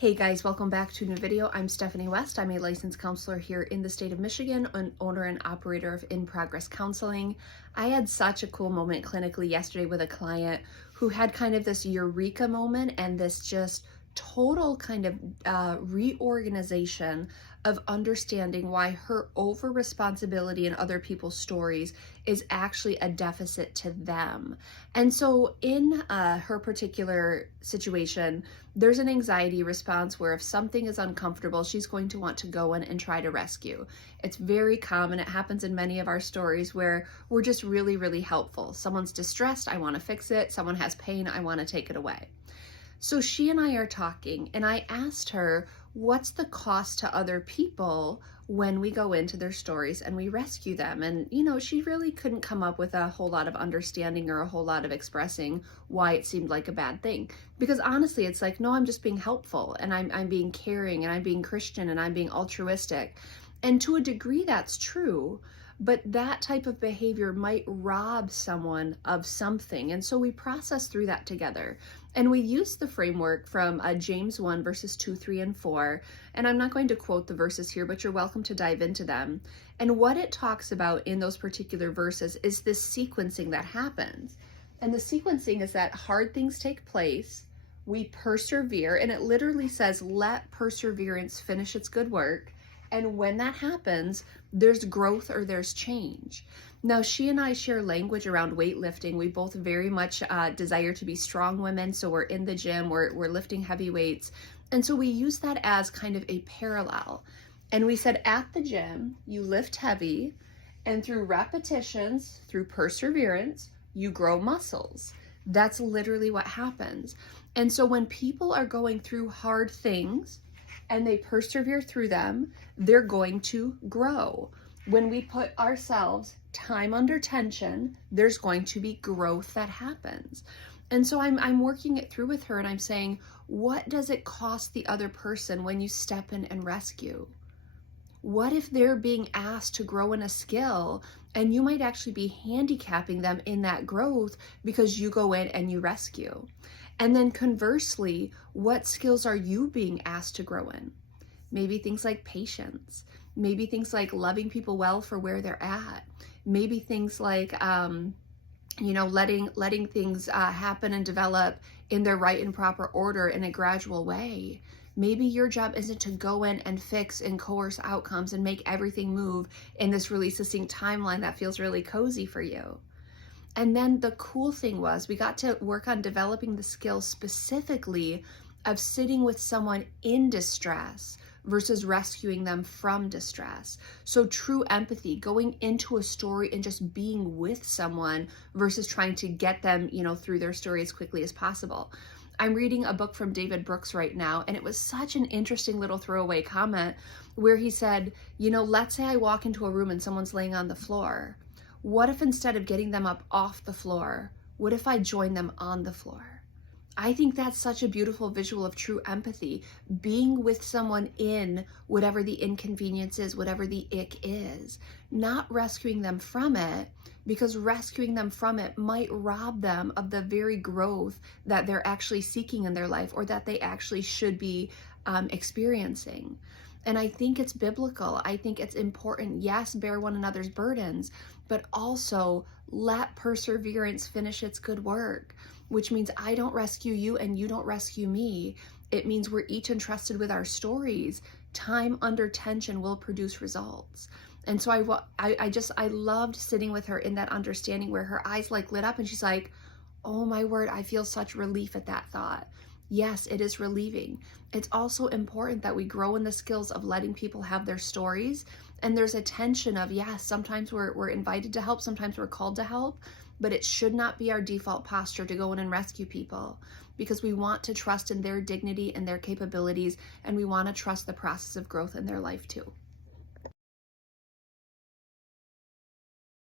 Hey guys, welcome back to a new video. I'm Stephanie West. I'm a licensed counselor here in the state of Michigan, an owner and operator of In Progress Counseling. I had such a cool moment clinically yesterday with a client who had kind of this eureka moment and this just total kind of reorganization of understanding why her over responsibility in other people's stories is actually a deficit to them. And so in her particular situation, there's an anxiety response where if something is uncomfortable, she's going to want to go in and try to rescue. It's very common. It happens in many of our stories where we're just really, really helpful. Someone's distressed, I want to fix it. Someone has pain, I want to take it away. So she and I are talking, and I asked her, what's the cost to other people when we go into their stories and we rescue them? And, she really couldn't come up with a whole lot of understanding or a whole lot of expressing why it seemed like a bad thing. Because honestly, it's like, no, I'm just being helpful, and I'm being caring, and I'm being Christian, and I'm being altruistic. And to a degree, that's true. But that type of behavior might rob someone of something. And so we process through that together. And we use the framework from James 1, verses 2, 3, and 4. And I'm not going to quote the verses here, but you're welcome to dive into them. And what it talks about in those particular verses is this sequencing that happens. And the sequencing is that hard things take place, we persevere, and it literally says, let perseverance finish its good work. And when that happens, there's growth or there's change. Now, she and I share language around weightlifting. We both very much desire to be strong women. So we're in the gym, we're lifting heavy weights. And so we use that as kind of a parallel. And we said at the gym, you lift heavy, and through repetitions, through perseverance, you grow muscles. That's literally what happens. And so when people are going through hard things, and they persevere through them, they're going to grow. When we put ourselves time under tension, there's going to be growth that happens. And so I'm working it through with her, and I'm saying, what does it cost the other person when you step in and rescue? What if they're being asked to grow in a skill and you might actually be handicapping them in that growth because you go in and you rescue? And then conversely, what skills are you being asked to grow in? Maybe things like patience, maybe things like loving people well for where they're at, maybe things like, letting things happen and develop in their right and proper order in a gradual way. Maybe your job isn't to go in and fix and coerce outcomes and make everything move in this really succinct timeline that feels really cozy for you. And then the cool thing was we got to work on developing the skill specifically of sitting with someone in distress versus rescuing them from distress. So true empathy, going into a story and just being with someone versus trying to get them, through their story as quickly as possible. I'm reading a book from David Brooks right now, and it was such an interesting little throwaway comment where he said, let's say I walk into a room and someone's laying on the floor. What if instead of getting them up off the floor, what if I join them on the floor? I think that's such a beautiful visual of true empathy, being with someone in whatever the inconvenience is, whatever the ick is, not rescuing them from it, because rescuing them from it might rob them of the very growth that they're actually seeking in their life or that they actually should be experiencing. And I think it's biblical. I think it's important. Yes, bear one another's burdens, but also let perseverance finish its good work, which means I don't rescue you and you don't rescue me. It means we're each entrusted with our stories. Time under tension will produce results. And so I loved sitting with her in that understanding where her eyes lit up and she's like, oh my word, I feel such relief at that thought. Yes, it is relieving. It's also important that we grow in the skills of letting people have their stories. And there's a tension of, yes, sometimes we're invited to help, sometimes we're called to help, but it should not be our default posture to go in and rescue people, because we want to trust in their dignity and their capabilities, and we want to trust the process of growth in their life too.